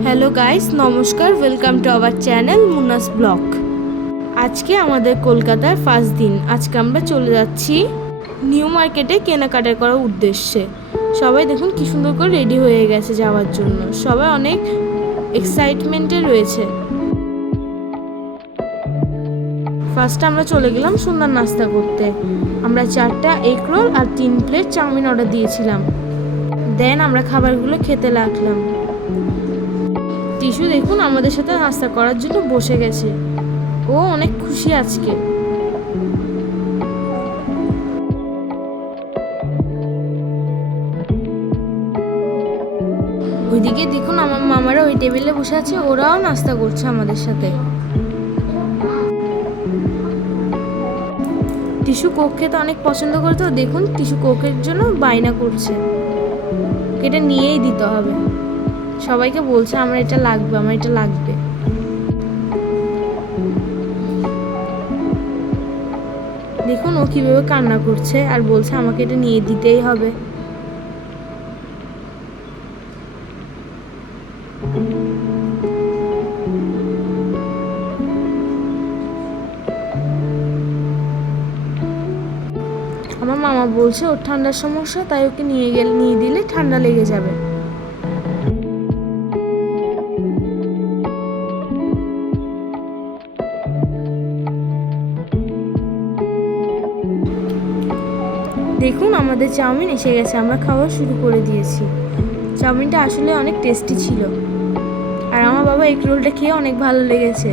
Hello guys, নমস্কার। Welcome to our channel Munna's blog. আজকে আমাদের কলকাতার ফার্স্ট দিন। আজকে আমরা চলে যাচ্ছি নিউ মার্কেটে কেনাকাটা করার উদ্দেশ্যে। সবাই দেখুন কি সুন্দর করে রেডি হয়ে গেছে যাওয়ার জন্য। সবাই অনেক এক্সাইটমেন্টে রয়েছে। ফার্স্টে আমরা চলে গেলাম সুন্দর নাস্তা করতে। আমরা 4টা এগ রোল আর 3 প্লেট চাউমিন অর্ডার দিয়েছিলাম। দেন আমরা খাবারগুলো খেতে লাগলাম। টিস্যু দেখুন আমাদের সাথে নাস্তা করার জন্য বসে গেছে। ও অনেক খুশি আজকে। ওইদিকে দেখুন আমার মামারা ওই টেবিলে বসে আছে, ওরাও নাস্তা করছে আমাদের সাথে। টিস্যু কোক খেতে অনেক পছন্দ করে, তো দেখুন টিস্যু কোকের জন্য বায়না করছে, এটা নিয়েই দিতে হবে। সবাইকে বলছে আমার এটা লাগবে, আমার এটা লাগবে। দেখুন ও কিভাবে কান্না করছে আর বলছে আমাকে এটা নিয়ে দিতেই হবে। আমার মামা বলছে ওর ঠান্ডার সমস্যা, তাই ওকে নিয়ে দিলে ঠান্ডা লেগে যাবে। দেখুন আমাদের চাউমিন এসে গেছে, আমরা খাওয়া শুরু করে দিয়েছি। চাউমিনটা আসলে অনেক টেস্টি ছিল, আর আমার বাবা এগ রোলটা খেয়ে অনেক ভালো লেগেছে।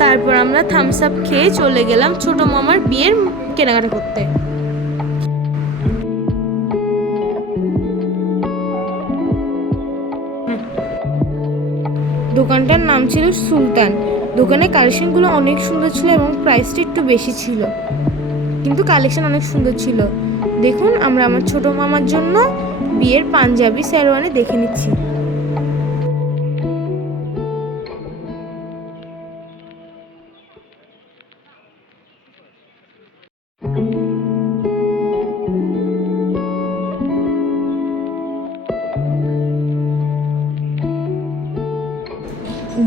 তারপর আমরা থামস আপ খেয়ে চলে গেলাম ছোট মামার বিয়ের কেনাকাটা করতে। দোকানটার নাম ছিল সুলতান। দোকানের কালেকশনগুলো অনেক সুন্দর ছিল এবং প্রাইসটা একটু বেশি ছিল, কিন্তু কালেকশন অনেক সুন্দর ছিল। দেখুন আমরা আমার ছোট মামার জন্য বিয়ের পাঞ্জাবি শেরওয়ানি দেখে নিচ্ছি।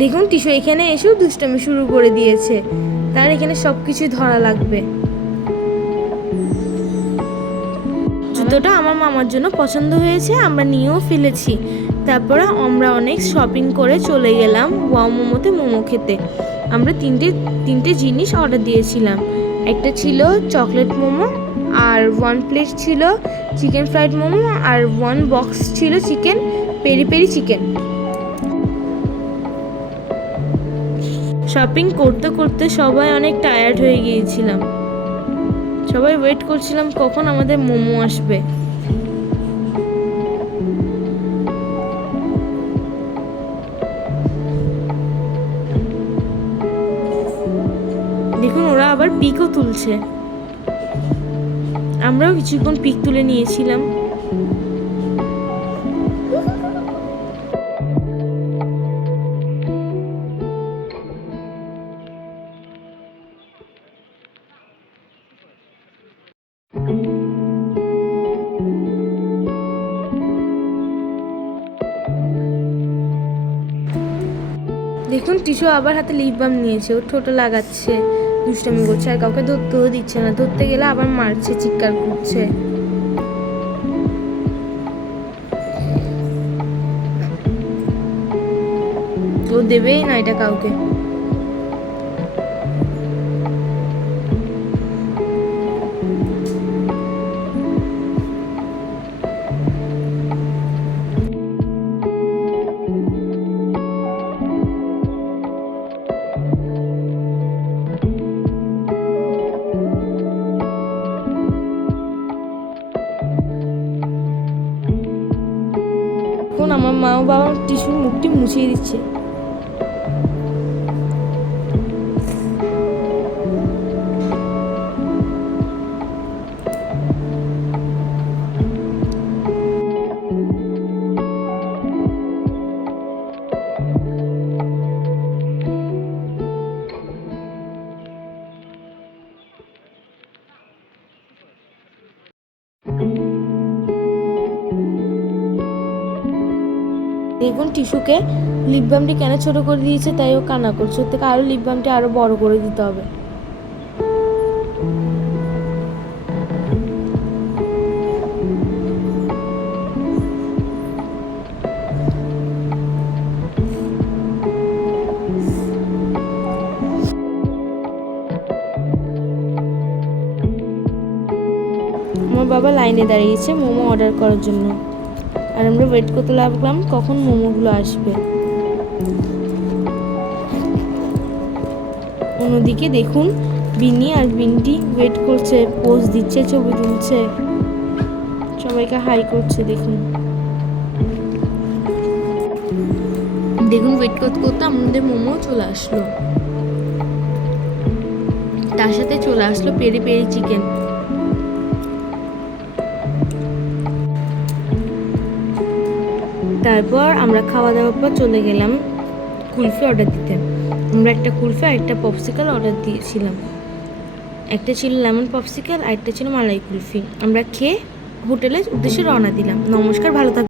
দেখুন টিস্যু এখানে এসেও দুষ্টামি শুরু করে দিয়েছে, তার এখানে সব কিছুই ধরা লাগবে। জুতোটা আমার মামার জন্য পছন্দ হয়েছে, আমরা নিয়েও ফেলেছি। তারপরে আমরা অনেক শপিং করে চলে গেলাম ওয়াও মোমোতে মোমো খেতে। আমরা তিনটে জিনিস অর্ডার দিয়েছিলাম। একটা ছিল চকলেট মোমো, আর 1 প্লেট ছিল চিকেন ফ্রাইড মোমো, আর 1 বক্স ছিল chicken peri peri chicken. Shopping করতে করতে সবাই অনেক টায়ার্ড হয়ে গিয়েছিলাম। সবাই ওয়েট করছিলাম কখন আমাদের মোমো আসবে। দেখুন ওরা আবার পিকও তুলছে, আমরাও কিছুক্ষণ পিক তুলে নিয়েছিলাম। দেখুন টিস্যু আবার হাতে লিপ বাম নিয়েছে, ও ঠোঁটে লাগাচ্ছে, দুষ্টামি করছে, আর কাউকে ধরতেও দিচ্ছে না। ধরতে গেলে আবার মারছে, চিৎকার করছে। ও দেবেই না এটা কাউকে। এখন আমার মা ও বাবা টিস্যুর মুখটি মুছিয়ে দিচ্ছে। দেখুন টিস্যুকে লিপ বামটি কেন ছোটো করে দিয়েছে, তাই ও কান্না করছে। ওর থেকে আরও লিপ বামটি আরও বড় করে দিতে হবে। আমার বাবা লাইনে দাঁড়িয়েছে মোমো অর্ডার করার জন্য, আর আমরা ওয়েট করতে লাগলাম কখন মোমোগুলো আসবে। অন্যদিকে দেখুন বিনি আর বিনটি ওয়েট করছে, পোজ দিচ্ছে, ছবি তুলছে, সবাইকে হাই করছে। দেখুন দেখুন ওয়েট করতে করতে আমাদের মোমো চলে আসলো, তার সাথে চলে আসলো পেরি পেরি চিকেন। তারপর আমরা খাওয়া দাওয়ার পর চলে গেলাম কুলফি অর্ডার দিতে। আমরা একটা কুলফি আর একটা পপসিকাল অর্ডার দিয়েছিলাম। একটা ছিল লেমন পপসিকাল আর একটা ছিল মালাই কুলফি। আমরা খেয়ে হোটেলের উদ্দেশ্যে রওনা দিলাম। নমস্কার, ভালো থাকবেন।